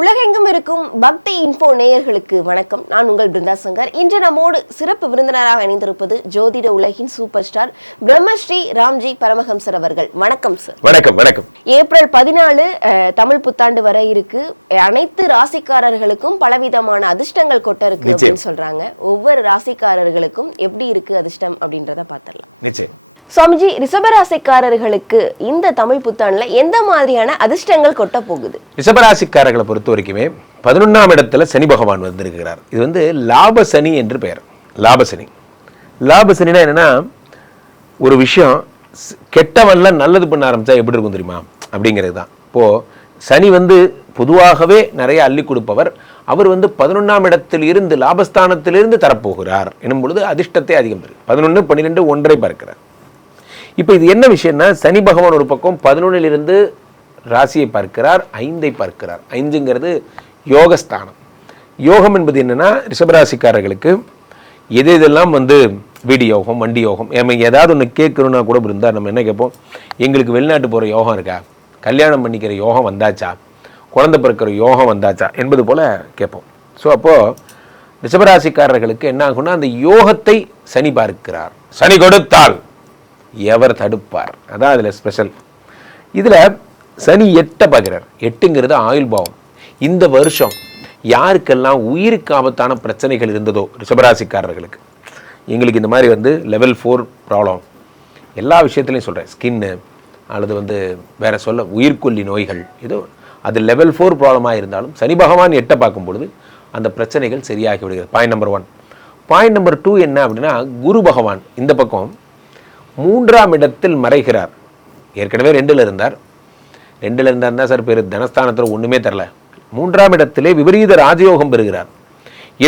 உலகெங்கும் இருக்கும் பக்தி இன்ஃபோ நேயர்களுக்கு வணக்கம். நான் உங்கள் பிருந்தா சங்கர். இன்று நம்மோடு சிறப்பு விருந்தினராக இணைந்திருப்பது ஜோதிட உலகின் சூப்பர் ஸ்டார் பிரம்மஸ்ரீ ராம்ஜி பரமஹம்சர் அவர்கள். வணக்கம் சார். வணக்கம். வணக்கம். ஏப்ரல் 14 தமிழ் புத்தாண்டு வர இருக்கு. அனைத்து ராசிக்காரர்களுக்கும் பலவிதமான அதிர்ஷ்டங்கள் கொட்ட இருக்கு அப்படின்னு சொல்றாங்க. ஒவ்வொரு ராசிக்காரர்களுக்கும் எப்படி இருக்கு அதிர்ஷ்டம் அப்படின்றத பார்த்துடலாம். நிச்சயம். சுவாமிஜி, ரிஷபராசிக்காரர்களுக்கு இந்த தமிழ் புத்தாண்டுல எந்த மாதிரியான அதிர்ஷ்டங்கள் கொட்ட போகுது? ரிஷபராசிக்காரர்களை பொறுத்த வரைக்குமே 11ஆம் இடத்துல சனி பகவான் வந்திருக்கிறார். இது வந்து லாப சனி என்று பெயர். லாபசனி. லாபசனினா என்னன்னா, ஒரு விஷயம் கெட்டவன்ல நல்லது பண்ண ஆரம்பிச்சா எப்படி இருக்கும் தெரியுமா அப்படிங்கிறது தான். இப்போ சனி வந்து பொதுவாகவே நிறைய அள்ளி கொடுப்பவர். அவர் வந்து 11ஆம் இடத்தில் இருந்து லாபஸ்தானத்திலிருந்து தரப்போகிறார் எனும் பொழுது அதிர்ஷ்டத்தை அதிகம் பெறும். 11, 12 ஒன்றை பார்க்கிறார். இப்போ இது என்ன விஷயம்னா, சனி பகவான் ஒரு பக்கம் 11லிருந்து ராசியை பார்க்கிறார், 5ஐ பார்க்கிறார். 5ங்கிறது யோகஸ்தானம். யோகம் என்பது என்னன்னா, ரிஷபராசிக்காரர்களுக்கு எது இதெல்லாம் வந்து வீடு யோகம், வண்டி யோகம், ஏதாவது ஒன்று கேட்கணும்னா கூட இருந்தால் நம்ம என்ன கேட்போம், எங்களுக்கு வெளிநாட்டு போகிற யோகம் இருக்கா, கல்யாணம் பண்ணிக்கிற யோகம் வந்தாச்சா, குழந்தை பிறக்கிற யோகம் வந்தாச்சா என்பது போல் கேட்போம். ஸோ அப்போது ரிஷபராசிக்காரர்களுக்கு என்ன ஆகும்னா, அந்த யோகத்தை சனி பார்க்கிறார். சனி கொடுத்தால் எவர் தடுப்பார், அதான் அதில் ஸ்பெஷல். இதில் சனி 8 பார்க்கிறார். 8ங்கிறது ஆயுள் பாவம். இந்த வருஷம் யாருக்கெல்லாம் உயிருக்கு ஆபத்தான பிரச்சனைகள் இருந்ததோ ரிஷபராசிக்காரர்களுக்கு, எங்களுக்கு இந்த மாதிரி வந்து லெவல் 4 ப்ராப்ளம், எல்லா விஷயத்துலையும் சொல்கிறேன், ஸ்கின்னு அல்லது வந்து வேற சொல்ல உயிர்கொல்லி நோய்கள், ஏதோ அது லெவல் 4 ப்ராப்ளமாக இருந்தாலும் சனி பகவான் 8 பார்க்கும் பொழுது அந்த பிரச்சனைகள் சரியாகி விடுகிறது. Point number 1. பாயிண்ட் நம்பர் 2 என்ன அப்படின்னா, குரு பகவான் இந்த பக்கம் 3ஆம் இடத்தில் மறைகிறார். ஏற்கனவே 2ல் இருந்தார். 2ல் இருந்தார் சார் பேர், தனஸ்தானத்தில் ஒன்றுமே தரல. 3ஆம் இடத்திலே விபரீத ராஜயோகம் பெறுகிறார்.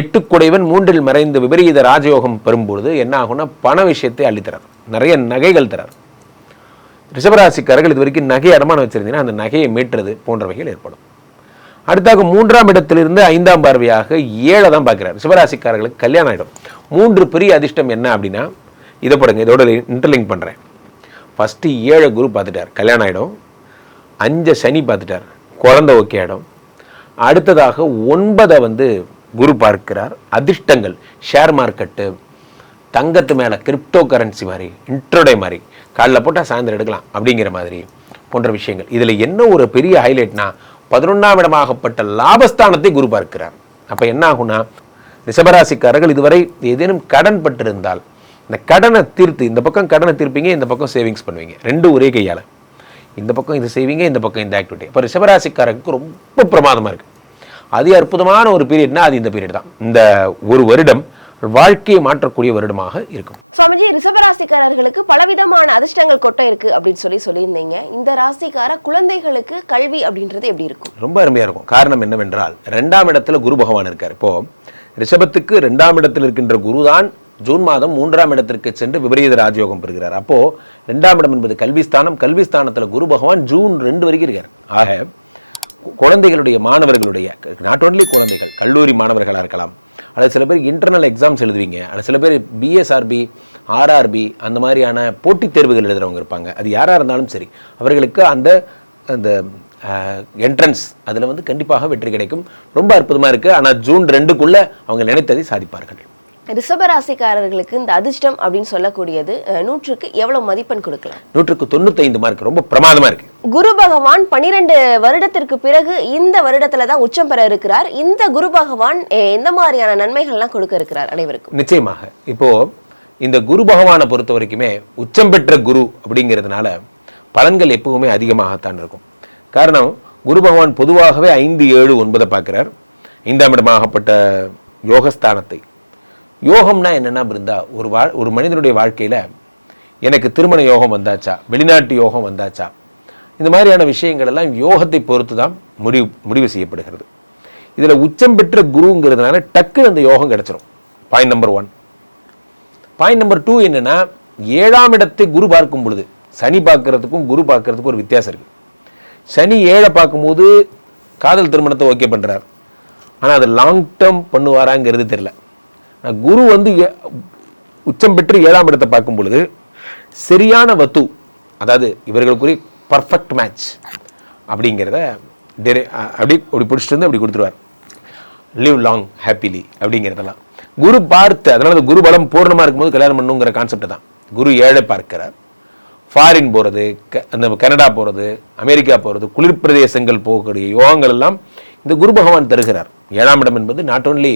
8 குடைவன் 3ல் மறைந்து விபரீத ராஜயோகம் பெறும்பொழுது என்ன ஆகும்னா, பண விஷயத்தை அள்ளித்தரார், நிறைய நகைகள் தரார். ரிஷபராசிக்காரர்கள் இது வரைக்கும் நகை அடமானம் வச்சிருந்தீங்கன்னா அந்த நகையை மீட்டுறது போன்றவைகள் ஏற்படும். அடுத்தாக 3ஆம் இடத்திலிருந்து 5ஆம் பார்வையாக 7 தான் பார்க்கிறார். ரிஷபராசிக்காரர்களுக்கு கல்யாணம் ஆகிடும். 3 பெரிய அதிர்ஷ்டம் என்ன அப்படின்னா, இதை படுங்க, இதோட இன்டர்லிங்க் பண்ணுறேன். ஃபஸ்ட்டு 7 குரு பார்த்துட்டார், கல்யாணம் ஆகிடும். 5 சனி பார்த்துட்டார், குழந்தை ஓகே ஆகிடும். அடுத்ததாக 9 வந்து குரு பார்க்கிறார். அதிர்ஷ்டங்கள் ஷேர் மார்க்கெட்டு, தங்கத்து மேலே கிரிப்டோ கரன்சி மாதிரி, இன்ட்ரோடே மாதிரி, காலைல போட்டால் சாயந்தரம் எடுக்கலாம் அப்படிங்கிற மாதிரி போன்ற விஷயங்கள். இதில் என்ன ஒரு பெரிய ஹைலைட்னா, 11ஆம் இடமாகப்பட்ட லாபஸ்தானத்தை குரு பார்க்கிறார். அப்போ என்ன ஆகும்னா, ரிஷபராசிக்காரர்கள் இதுவரை ஏதேனும் கடன் பட்டிருந்தால் இந்த கடனை தீர்த்து, இந்த பக்கம் கடனை தீர்ப்பீங்க, இந்த பக்கம் சேவிங்ஸ் பண்ணுவீங்க, 2 ஒரே கையால். இந்த பக்கம் இது செய்வீங்க, இந்த பக்கம் இந்த ஆக்டிவிட்டி. இப்போ ரிஷபராசிக்காரருக்கு ரொம்ப பிரமாதமாக இருக்குது. அது அற்புதமான ஒரு பீரியட்னா அது இந்த பீரியட் தான். இந்த ஒரு வருடம் வாழ்க்கையை மாற்றக்கூடிய வருடமாக இருக்கும். சுவாமிஜி, ரிஷபராசிக்காரர்களுக்கு பலவிதமான அதிர்ஷ்டங்கள் கொட்ட இருக்கு அப்படின்னு சொல்லியிருந்தீங்க. இந்த ராசிக்கார குழந்தைகளுக்கு கல்வி அப்படின்றது எப்படி இருக்கும்? ரொம்ப அருமையாக இருக்கும். காரணம் என்னவென்றால், 2ஆம் இடத்துல குரு பகவான் இருக்கார். இப்போ ரிஷபத்துக்கு 2ஆம் இடத்தில் இருக்கின்ற குருதான் ஜூன் மாதம் 3ஆம் இடத்திற்கு சென்று விபரீத ராஜயோகம் பெறுகிறார். அப்போ 2ஆம் இடம் என்பது கல்விஸ்தானம். கல்விஸ்தானத்தில் குரு பகவான் ஜூன் 2 வரைக்கும் இருக்கார். ஆக குழந்தைகளுடைய, மாணவர்களுடைய, நாட் ஓன்லி குழந்தைகள், கல்லூரி மாணவர்களாக இருக்கலாம், அல்லது சில பேர் இன்டர்னல் எக்ஸாம்ஸ் எழுதுவீங்க, அல்லது சில பேர் பிஎஸ்ஆர்பி, ஆர்ஆர்பி அந்த மாதிரியான போட்டித் தேர்வுகள் எழுதுறவங்க இருப்பாங்க. அது யாராக இருந்தாலும் சரி, அவர்களுக்கு அந்த அந்த என்ட்ரன்ஸ் அதில் வந்து கண்டிப்பாக வெற்றி கிடைக்கும். ரொம்ப அற்புதமாக இருக்குது. ஆனால் ஜூன் 2க்குள்ளே அவங்க நினைத்ததை சாதிப்பார்கள். ரிஷபராசிக்காரர்களுக்கு இந்த அதிர்ஷ்டம் அப்படின்னு சொல்லக்கூடியது 100க்கு எவ்வளவு மதிப்பெண் கொடுக்கலாம்? 100க்கு 95 மார்க். ரொம்ப பிரமாதமா இருக்கு. குரு பகவான் 12 வருடத்திற்கு பிறகு இந்த வருடத்துல தான் உச்சம் பெற இருக்கிறார். இந்த குரு பகவான் எந்த மாதிரியான நன்மைகள்லாம் கொடுக்க இருக்கிறார் அனைவருக்கும்? நிச்சயமாக. இப்போ இந்த குரு பகவானை பொறுத்த வரைக்குமே உச்சம் பெற்ற குரு அப்படிங்கிறதுனால பலன்கள் எப்பவுமே அதிகமாகத்தான் இருக்கும். காரணம், குரு பகவான் பொதுவாகவே 5, 7, 9 பார்க்கிறார். 5ஆம் இடமாகப்பட்ட யோகஸ்தானத்தை. யோகம்னா என்னென்னா பிருந்தா, ஒரு மனிதனுடைய வாழ்க்கையில் எனக்கு திருமண யோகம் வந்தாச்சா, வெளிநாட்டு யோகம் வந்தாச்சா, இந்த மாதிரியான விஷயங்கள் எல்லாம் யோகத்தை பொறுத்து தான் முடிவு செய்யப்படுகிறது. இதில் உச்சம் பெற்ற குருங்கிறதுனால டக்குன்னு அந்த யோகம் கிடைச்சிடும். Point number 1. பாயிண்ட் நம்பர் 2 என்னென்னா, 7ஆம் இடத்தை குரு பார்க்கும் பொழுது சனி பார்க்கறதுக்கும் குரு பார்க்கறதுக்கும் ஒரு வித்தியாசம் இருக்குது. சனி 7 பார்க்கும்போது காதல் திருமணத்தை ஓகே பண்ணுறார். ஆனால் அது லாங் டேர்ம் பண்ணுவாராங்கிறது தெரியல. குரு வந்து உச்சம் பெற்று 7ஆம் இடத்தை பார்க்கும் பொழுது சரியான வத்து, அதாவது இவர்களுக்குரிய பர்ஃபெக்ட் மேட்ச் அப்படிங்கிறத அப்படி பிடிச்சிட்டு வந்து அப்படி கொடுத்துருவார். லிவ் லாங் ஹாப்பிலி அப்படிங்கிறதெல்லாம் குரு பார்த்து, அதனால குரு பலம் பூர்ணமாக இருக்கும்போது கல்யாணம் பண்ணுங்கிற கான்செப்ட் தான். குரு 7 பார்க்கிறார். ஃபாரின் போகிறது, அந்த கனடா போகிறது, அமெரிக்கா போகிறது, குளிர் பிரதேசங்கள் போகக்கூடிய யோகங்கள் எல்லாம் இந்த குரு பகவான் தருகிறார். 7ஆம் இடம் என்பது நாட் ஓன்லி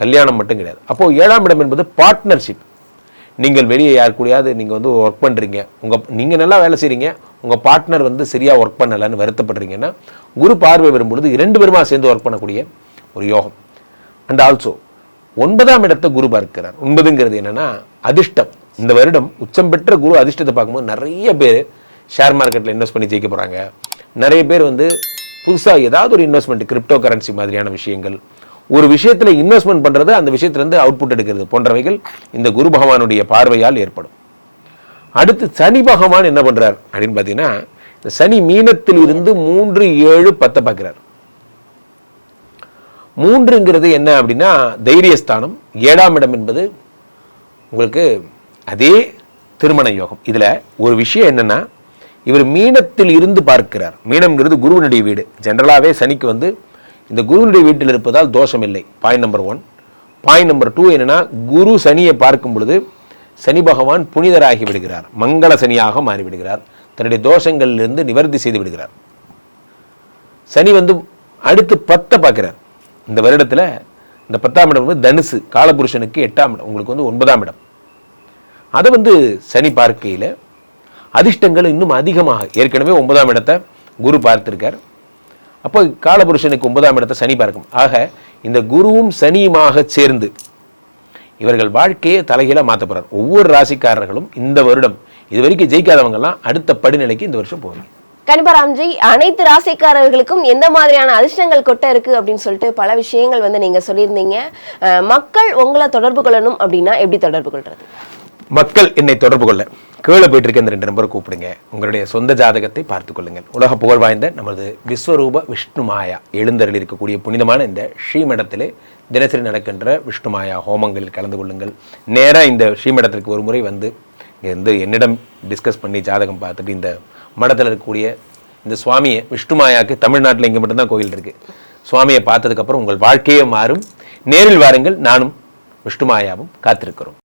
கல்யாணம் மட்டும் கிடையாது. அப்போது 7ஆம் இடம் என்பது பார்ட்னர்ஷிப். நீங்கள் வெளியே யார் கூடயாவது நீங்கள் வந்து ஒர்க் பண்ணுறீங்க, நீங்கள் நல்லா வேலை செய்கிறீங்க, உங்கள் பார்ட்னர் வந்து சரியாக ஒர்க் பண்ணலைன்னு வருத்தப்படுறீங்கன்னா குரு பார்வை வரும்பொழுது 2 பேருமா சேர்ந்து ஒர்க் பண்ணக்கூடிய ஒரு யோகம். அண்ட் ஆல்சோ 9ஆம் இடத்தை குரு பார்க்கிறார். 9ங்கிறது என்னன்னா அதிர்ஷ்டம். இந்த வருடம் உச்சம் பெற்ற குரு அதிர்ஷ்டத்தை பார்க்கும்போது நிறைய பேர் ஷேர் மார்க்கெட்டில் இன்வெஸ்ட் பண்ணி ஜெயிக்க போகிறாங்க. நிறைய பேர் வந்து புதுசாக ஏதாவது ஒரு இன்வெஸ்ட்மெண்ட், கிரிப்டோ கரன்சி மாதிரியான விஷயங்கள், ஒரு விஷயத்தில் இன்வெஸ்ட்மெண்ட் பண்ணுறது, அந்த விஷயத்துலேருந்து அவுட்புட் எடுக்கிறது போன்றவைகள் இந்த குரு பகவானுடைய பார்வையால் ஏற்படும். அடுத்து சனி பகவான் என்ன பண்ணுறார் அப்படின்னு பார்த்தீங்கன்னா, இந்த சனி மீனத்தில் இருந்து 3, 7, 10 பார்க்கிறார். 3ங்கிறது என்ன அப்படின்னா தைரியஸ்தானம். 7ஆம் இடம் என்பது உங்களுக்கு அதே திருமண யோகம். இதில் ஒரு விஷயம் என்னன்னா, இவர் மீனத்தில் இருந்து பார்க்கிறார். மீனம்ங்கிறது குருவனுடைய வீடு. ஜென்ரலாகவே சனிக்கு வந்து இந்த குருவனுடைய வீட்டில் இருப்பதால் தோஷம் இல்லை. Point number 1. பாயிண்ட் நம்பர் 2 என்னன்னா, குரு சனியை பார்க்கும் பொழுது சனி பகவான் புனிதராகி விடுகிறார், மங்கள சனியாக மாறிவிடுகிறார், தன்னுடைய தோஷங்களிலிருந்து நிவர்த்தி செய்து விடுகிறார். சனி வந்து அடுத்து 10 பார்க்கிறார். இந்த வருடத்தில் இந்த 10ஆம் இடம் வந்து தனுசு, காலபுருஷனுக்கு 8ஆம் இடம், உங்களுக்கு வந்து 9ஆம் இடம். அதை வந்து சனி பார்க்கையில் அதிர்ஷ்டங்கள் இன்னும் அதிகமாக, ஏற்கனவே 9ஆம் இடத்தை குரு பார்த்திருக்கார். அப்போ காலபுருஷனுக்கு 9ஆம் இடத்தை சனி பார்க்கும். ஆக இந்த குருவும் சனியுமாக சேர்ந்து இவர்கள் வாழ்க்கையை தலைகீழாக மாற்ற போகிறார். ஒவ்வொரு ராசிக்காரர்களும் இந்த வருடம் இது வரைக்கும் ஜெயிக்காதவங்கெல்லாம் அடுத்த படிநிலைக்கு இந்த வருஷம் போவாங்க. கண்டிப்பா ராம்ஜி, அனைத்து ராசிக்காரர்களுக்கும் எந்த மாதிரியான அதிர்ஷ்டங்கள் கொட்ட இருக்கு அப்படின்னு சொல்லிட்டு பல விஷயங்கள் வந்து நீங்க சொல்லியிருந்தீங்க. மக்கள் உங்களை தொடர்பு கொள்ளணும் அப்படின்னா எப்படி தொடர்பு கொள்றது? மக்கள் என்னை தொடர்பு கொள்ள கீழே போயிட்டு இருக்க இந்த 2 நம்பரை கூப்பிடுங்க. உங்களுடைய சொந்த ஜாதகத்தை பார்த்து கொள்ளுங்கள். உலக புகழ் வாய்ந்த நமது விஸ்வரூப விஷ்ணு மாயா எழுந்தருள் இருக்கக்கூடிய புனிதமான இந்த ஸ்ரீமடத்திலே தினசரி நடக்கின்ற விஷ்ணு மாயா ஹோமங்களில் கலந்து கொள்ளுங்கள். நேராக இந்த ஸ்ரீமடத்திற்கு ஒரு முறை வந்து என்னிடம் டிஸ்கஸ் பண்ணி ஜாதகம் பார்த்துட்டு, இந்த மடத்தில் இருக்கக்கூடிய இந்த சுவாமியை, விஷ்ணு மாயாவுக்கு தமிழ்நாட்டில் இங்கே மட்டும்தான் கோயில் இருக்குது, சுவாமியை பார்த்ததுக்கப்புறம் உங்கள் வாழ்க்கையே மாறும். நேரில் வாருங்கள். நானும் விஷ்ணு மாயாவும் காத்திருக்கிறோம்.